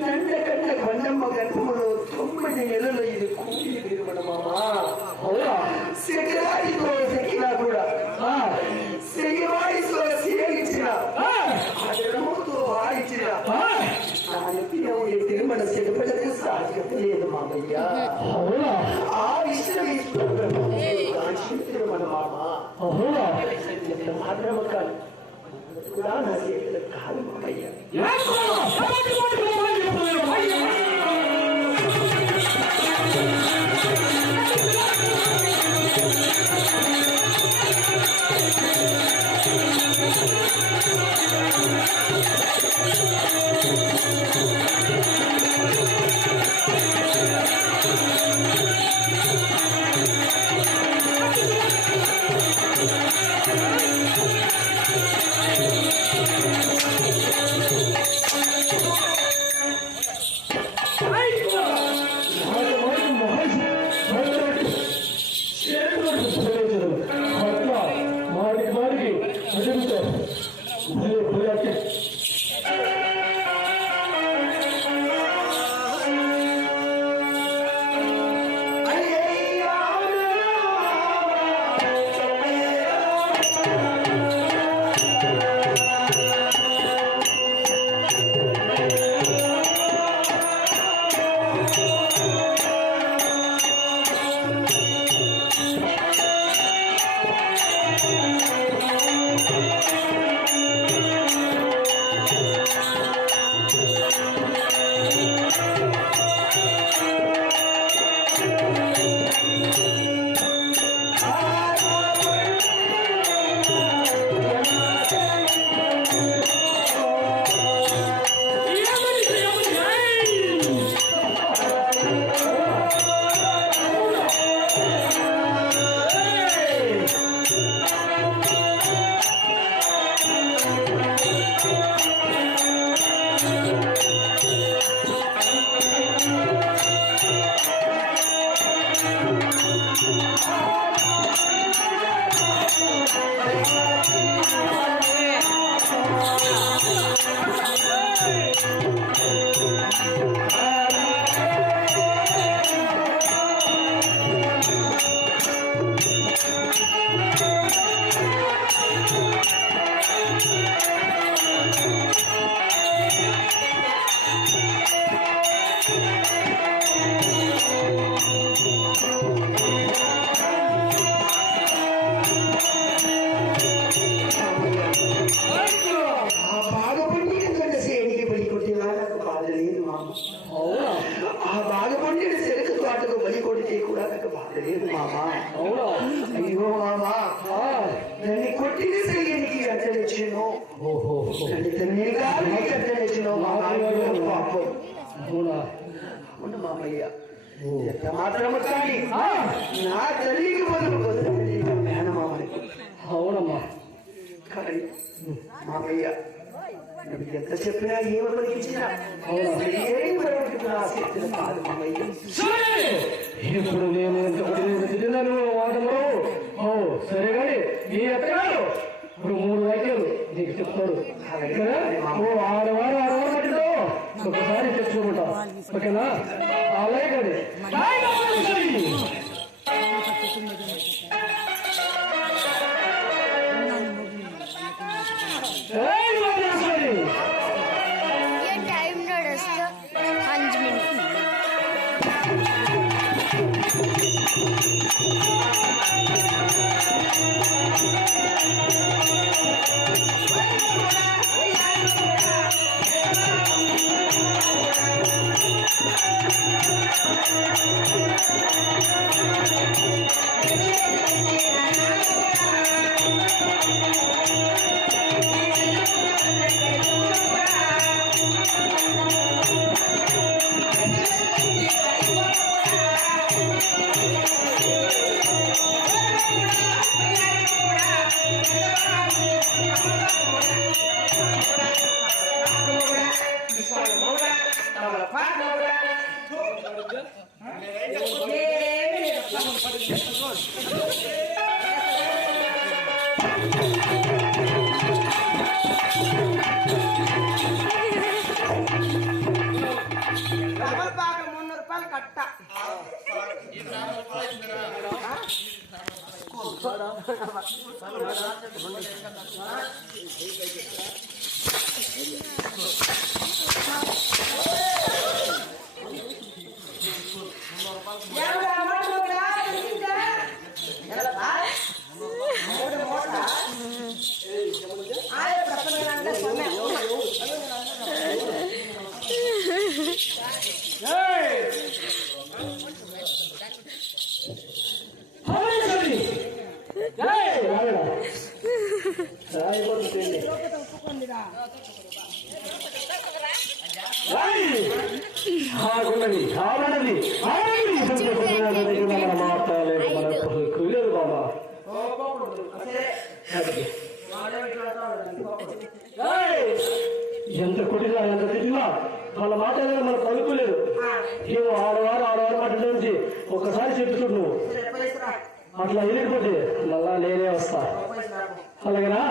ನನ್ನ ಕಣ್ಣ ಗಂಡಮ್ಮ ಗರ್ಭಗಳು 9 ನೆಲಲು ಇದು ಕೂಡಿ ನಿರ್ಮಾಣ ಮಾಮ ಸೆಗೆವಾಡಿಸುವ ಸೆಕಿಲ ಕೂಡ ಸೆಗೆವಾಡಿಸುವ ಸೇರಿಸಿನ ಅದರ ಮೂತು ಹಾರಿಸಿನ ನಾನೆಪ್ಪಿನವರಿಗೆ ತಿರುಮಣ ಸೆಗಬಳಕ್ಕೆ ಸಾಧ್ಯತೆ ಏನು ಮಾಮಯ್ಯ ಆ ವಿಷಯ ತಿರುಮಣ ಮಾಮ ಮಾತ್ರ ಮಕ್ಕಳು ಕೂಡ ನನಗೆ ಕಾಲು ಮಾಮಯ್ಯ అయ్యో మామా నన్ను కొట్టిన సరిగ్గా ఎంత తెచ్చినో ఎంత తెచ్చినో పాపం మామయ్య ఎంత మాత్రము కానీ నా తల్లికి బదులు మేనమామకి అవునమ్మా కానీ మామయ్య నువ్వు ఎంత చెప్పినా ఏమని ఇచ్చినా కాదు మామయ్య ఇప్పుడు నేను ఎంత తిన్నాను వాదము సరే కానీ ఈ ఎత్తగాడు ఇప్పుడు 3 వాక్యాలు నీకు చెప్తాడు 6 వారం పట్టిదో ఒకసారి తెచ్చుకుంటా ఓకేనా అలాగే కానీ ఎంత కొట్టినా ఎంత తిట్టినా వాళ్ళ మాట్లాడాలి మనకు పలుకోలేదు. ఏమో ఆడవారు మాట నుంచి ఒక్కసారి చెప్తున్నావు నువ్వు అట్లా వెళ్ళిపోతే మళ్ళా నేనే వస్తా. అలాగేనా?